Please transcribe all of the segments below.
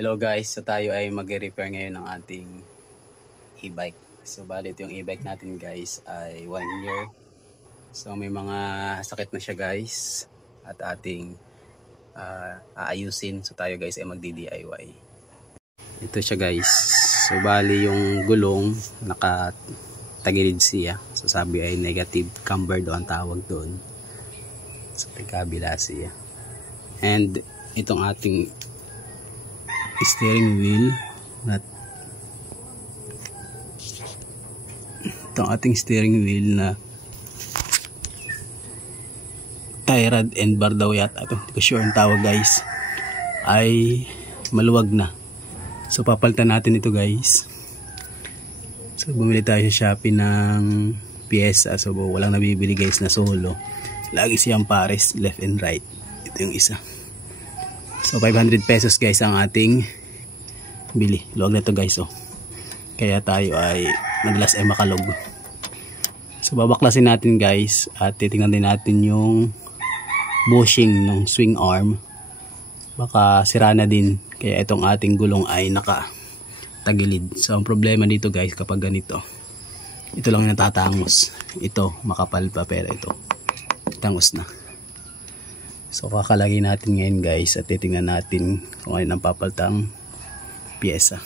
Hello guys, so tayo ay mag-repair ngayon ng ating e-bike. So balit yung e-bike natin guys ay 1 year. So may mga sakit na siya guys at ating aayusin. So tayo guys ay magdi-DIY. Ito siya guys. So bali yung gulong nakatagilid siya. So sabi ay negative camber doon tawag doon. So tigabila siya. And itong ating steering wheel itong ating steering wheel na tie rod and bar daw yata ito, hindi ko sure ang tawag guys, ay maluwag na. So papalitan natin ito guys. So bumili tayo sa Shopee ng piyesa. So walang nabibili guys na solo, lagi siyang pares left and right. Ito yung isa. So 500 pesos guys ang ating bili. Luwag na to guys oh. Kaya tayo ay madalas ay makalog. So babaklasin natin guys at titingnan din natin yung bushing ng swing arm. Baka sira na din. Kaya itong ating gulong ay nakatagilid. So ang problema dito guys kapag ganito, ito lang yung natatangos. Ito makapal pa pero ito tangos na. So kakalagay natin ngayon guys at titingnan natin kung ano ang papaltang piyesa.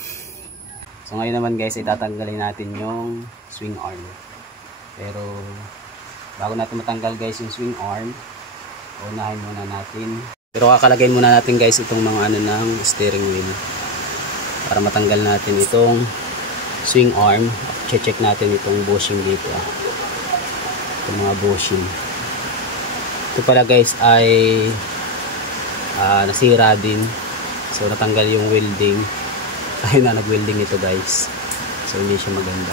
So ngayon naman guys ay tatanggalin natin yung swing arm. Pero bago natin matanggal guys yung swing arm, unahin muna natin. Pero kakalagay muna natin guys itong mga ano ng steering wheel para matanggal natin itong swing arm. Check natin itong bushing dito. Itong mga bushing. Ito pala guys ay nasira din. So natanggal yung welding. Ayun na nag-welding ito guys. So hindi siya maganda.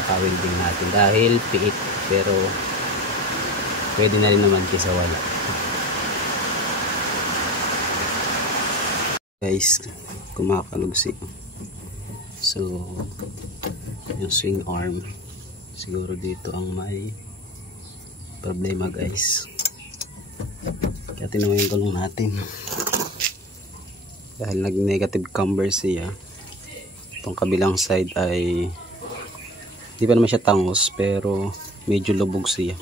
Naka-welding natin dahil piit. Pero pwede na rin naman kaysa wala. Guys, kumakalugsi. So yung swing arm siguro dito ang may problema guys. Kaya tinawin yung gulong natin dahil nag negative camber siya. Itong kabilang side ay hindi pa naman siya tangos pero medyo lubog siya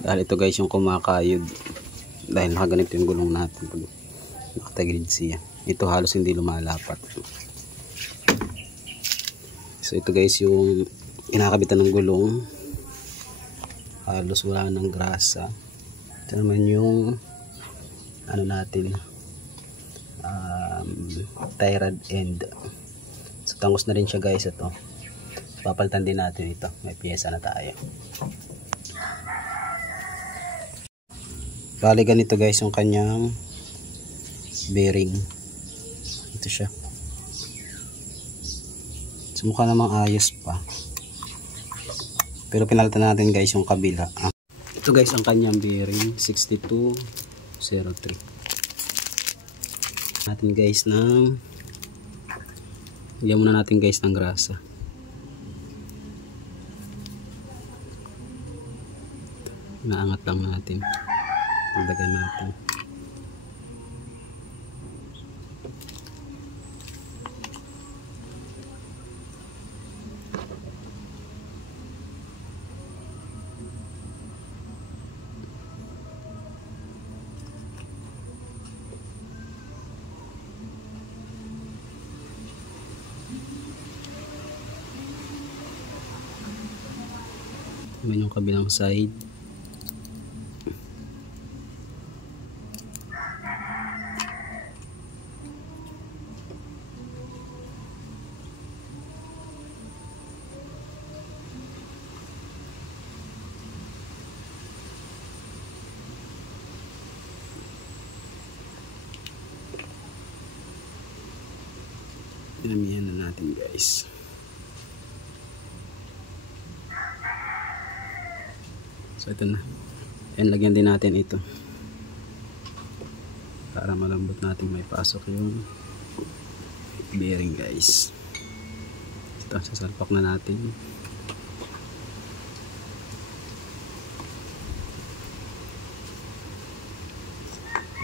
dahil ito guys yung kumakayod dahil nakaganito yung gulong natin pag nakatagilid siya. Ito halos hindi lumalapat. So ito guys yung kinakabitan ng gulong, halos wala ng grasa. Ito naman yung ano natin, tie rod end. So tangos na rin siya guys. Ito papalitan din natin ito, may piyesa na tayo. Bali ganito guys yung kanyang bearing. Ito siya. So mukha namang ayos pa, pero pinalitan natin guys yung kabila. Ito guys ang kanyang bearing 6203 natin guys ng lagyan muna natin guys ng grasa. Naangat lang natin, dagdagan natin. Naman yung kabilang side. Pinamihan na natin guys. So ito na. And lagyan din natin ito para malambot natin may pasok yung bearing guys. Ito sasalpak na natin.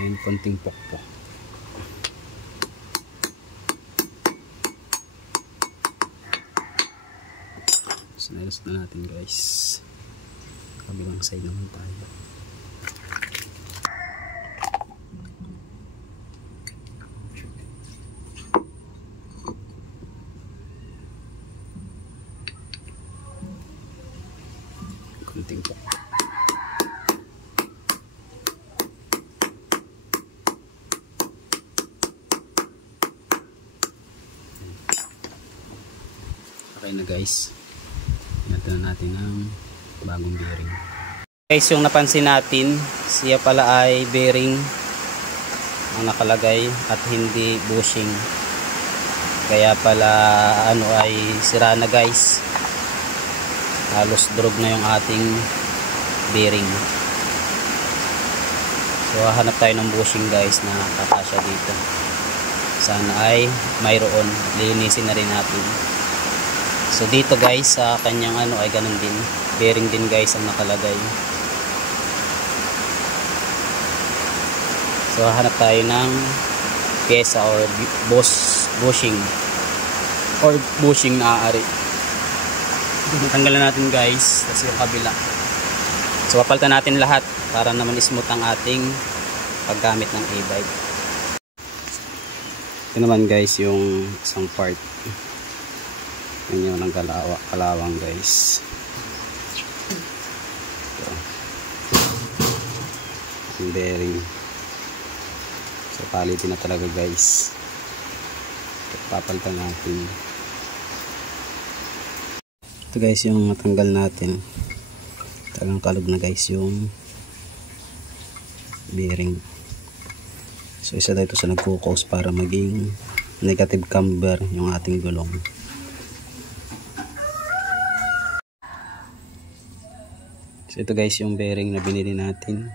and konting pokpok. So nalusot na natin guys. Kabilang side naman tayo. Kunting pa. Okay na guys. Hinatan na natin ang bagong bearing. Guys, yung napansin natin, siya pala ay bearing ang nakalagay at hindi bushing. Kaya pala ano ay sira na guys. Halos durog na yung ating bearing. So hanap tayo ng bushing guys na kakasya dito. Sana ay mayroon. Lilinisin na rin natin. So dito guys sa kanyang ano ay ganun din. Bearing din guys ang nakalagay. So hanap tayo ng pyesa or bushing or bushing na aari. Tanggalan natin guys kasi yung kabila. So papalitan natin lahat para naman smooth ang ating paggamit ng e-bike. Ito naman guys yung isang part. Yan yung ng kalawang guys. Ito. Ang bearing. So palitin na talaga guys. Papalitan natin. Ito guys yung matanggal natin. Talagang kalog na guys yung bearing. So isa dito sa nagkukos para maging negative camber yung ating gulong. So ito guys yung bearing na binili natin.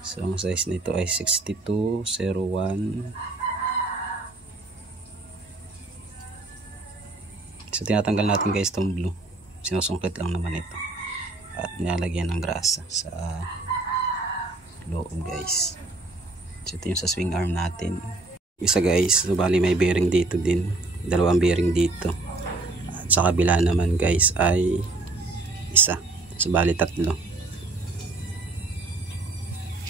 So ang size nito ay 6201. So tinatanggal natin guys itong blue. Sinusungkit lang naman ito. At nilalagyan ng grasa sa loob guys. So ito yung sa swing arm natin. Isa guys, so bali may bearing dito din. Dalawang bearing dito. At sa kabila naman guys ay isa. So bali tatlo.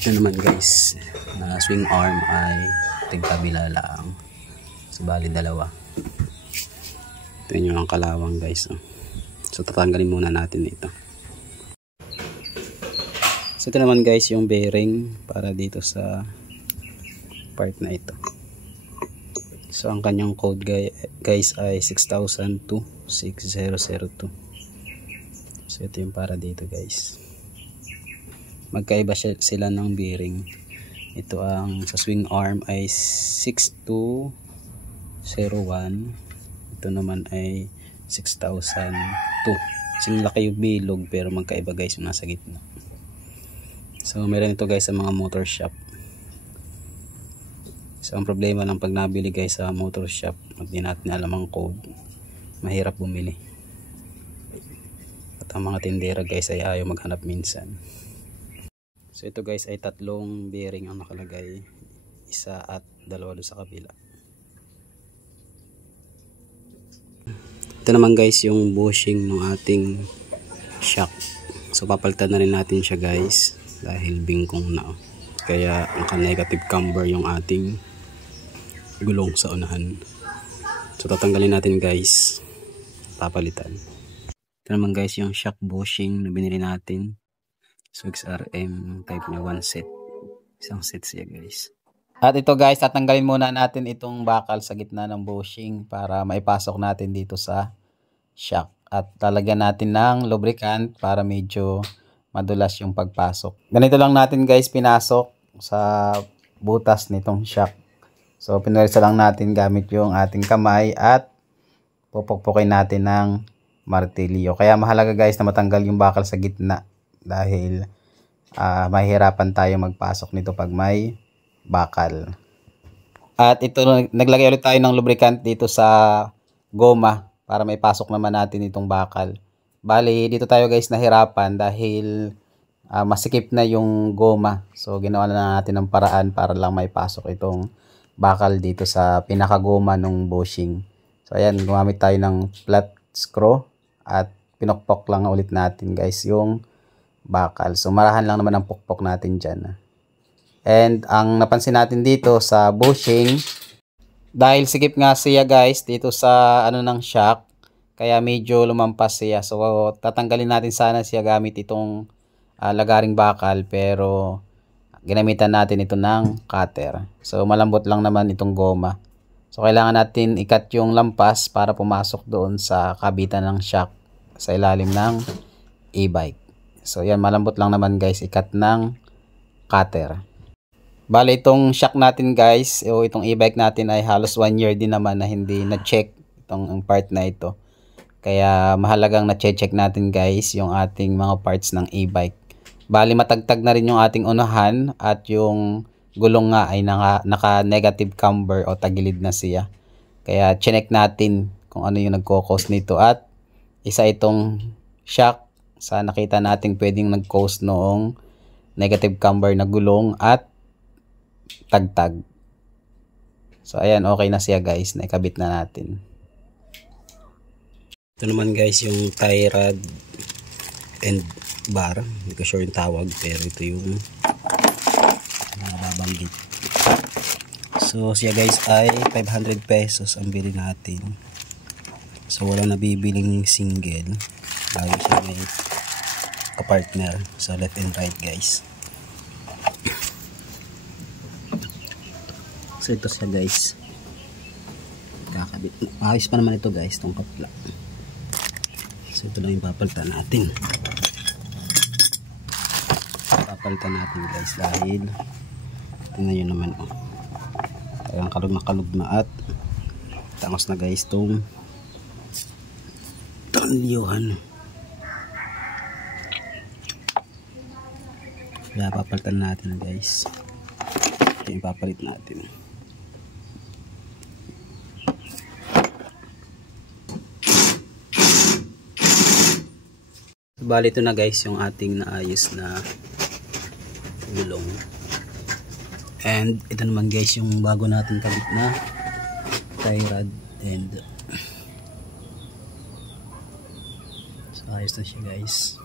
Ito naman guys, na swing arm ay tigkabila lang. So bali dalawa. Ito yung ang kalawang guys. So tatanggalin muna natin ito. So ito naman guys yung bearing para dito sa part na ito. So ang kanyang code guys ay 6002 6002. So ito yung para dito guys. Magkaiba sila ng bearing. Ito ang sa swing arm ay 6201. Ito naman ay 6002. Sing laki yung bilog pero magkaiba guys yung nasa gitna. So meron ito guys sa mga motor shop. So ang problema lang pag nabili guys sa motor shop, hindi natin alam ang code, mahirap bumili. At ang mga tindera guys ay ayaw maghanap minsan. So ito guys ay tatlong bearing ang nakalagay. Isa at dalawa doon sa kabila. Ito naman guys yung bushing ng ating shock. So papalitan na rin natin siya guys dahil bingkong na. Kaya naka-negative camber yung ating gulong sa unahan. So tatanggalin natin guys. Papalitan. Ito naman guys yung shock bushing na binili natin. So XRM type na 1 set. Isang set siya guys. At ito guys, tatanggalin muna natin itong bakal sa gitna ng bushing para maipasok natin dito sa shock. At lalagyan natin ng lubricant para medyo madulas yung pagpasok. Ganito lang natin guys pinasok sa butas nitong shock. So pinwersa lang natin gamit yung ating kamay at pupukpukin natin ng martilyo. Kaya mahalaga guys na matanggal yung bakal sa gitna dahil mahirapan tayo magpasok nito pag may bakal. At ito, naglagay ulit tayo ng lubricant dito sa goma para may pasok naman natin itong bakal. Bali, dito tayo guys nahirapan dahil masikip na yung goma. So ginawa na natin ng paraan para lang may pasok itong bakal dito sa pinakagoma ng bushing. So ayan, gumamit tayo ng flat screw at pinokpok lang ulit natin guys yung bakal. So marahan lang naman ang pukpok natin dyan. And ang napansin natin dito sa bushing, dahil sikip nga siya guys dito sa ano ng shock, kaya medyo lumampas siya. So tatanggalin natin sana siya gamit itong lagaring bakal, pero ginamitan natin ito ng cutter. So malambot lang naman itong goma. So kailangan natin ikat yung lampas para pumasok doon sa kabitan ng shock sa ilalim ng e-bike. So yan, malambot lang naman guys, ikat ng cutter. Bale itong shock natin guys, o itong e-bike natin ay halos 1 year din naman na hindi na-check itong part na ito. Kaya mahalagang na-check natin guys yung ating mga parts ng e-bike. Bali matagtag na rin yung ating unahan at yung gulong nga ay naka-negative camber o tagilid na siya. Kaya check natin kung ano yung nagko-cause nito, at isa itong shock sa nakita natin pwedeng nag-cause noong negative camber na gulong at tagtag. So ayan, okay na siya guys, naikabit na natin. Ito naman guys yung tie rod and bar, hindi ko sure yung tawag, pero ito yung nababanggit. So siya guys ay 500 pesos ang bili natin. So walang nabibiling single, lagi siya may kapartner sa left and right guys. So ito siya guys, kakabit. Ayos pa naman ito guys, itong kapla. So ito lang yung papalitan natin. Papalitan natin guys dahil tingnan nyo naman kaya kalog na kalog na at tangos na guys itong tanliyuhan. Kaya papalitan natin guys. Ito yung papalit natin. Bali ito na guys yung ating naayos na gulong. And ito naman guys yung bago natin kabit na tie rod and so ayos na siya guys.